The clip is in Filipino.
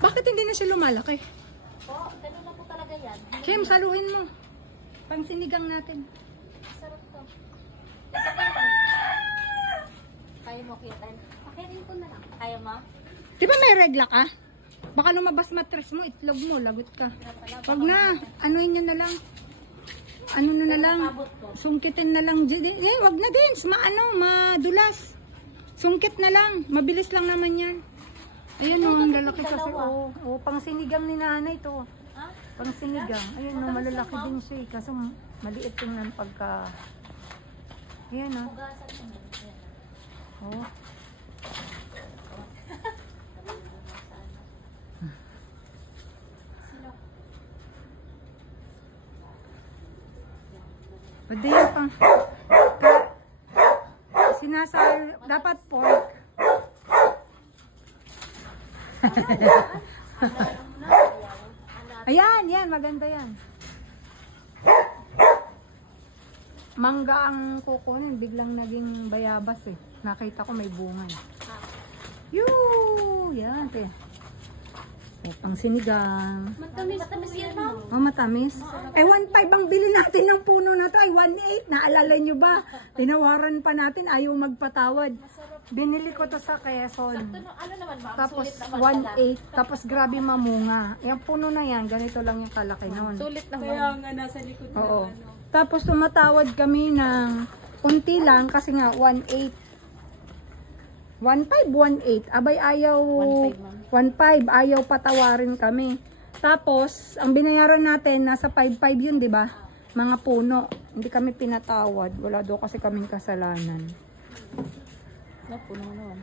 Bakit hindi na siya lumalaki? Po, ganun na po talaga yan. Kim, saluhin mo. Pang sinigang natin. Sarap to. Kaya mo, Kitten? Pakirin ko na lang. Kaya mo? Di ba may regla ka? Baka lumabas matres mo, itlog mo, lagot ka. Wag na, anuin nyo na lang. Ano na lang, sungkitin na lang. Wag na din, madulas. Sungkit na lang, mabilis lang naman yan. Ayan o, ang lalaki kasi. Oo, pang sinigang ni nanay to. Pang sinigang. Ayan o, malalaki din siya eh. Kaso maliit tingnan pagka... Ayan o. Oo. Pwede yun pang... Sinasal... Dapat pork. Ayan, yan. Maganda yan. Mangga ang kukunin. Biglang naging bayabas eh. Nakita ko may bunga. Yoo! Yan. Pang sinigang. Matamis yan, ma'am. Oh, matamis. Eh, 1.5 ang bili natin ng puno na to. Ay, 1.8. Naalala nyo ba? Tinawaran pa natin. Ayaw magpatawad. Binili ko to sa Quezon. Ano naman, ma'am? Tapos, Sulit naman 1.8. Tapos, grabe mamunga. Yung puno na yan, ganito lang yung kalaki noon. Sulit naman. Kaya nga nasa likod na Oo. Tapos, tumatawad kami ng unti lang kasi nga, 1.8. 1.5, 1.8. Abay, ayaw... 1.5, ayaw patawarin kami. Tapos, ang binayaran natin, nasa 5.5 yun, di ba? Mga puno. Hindi kami pinatawad. Wala daw kasi kaming kasalanan. Puno naman.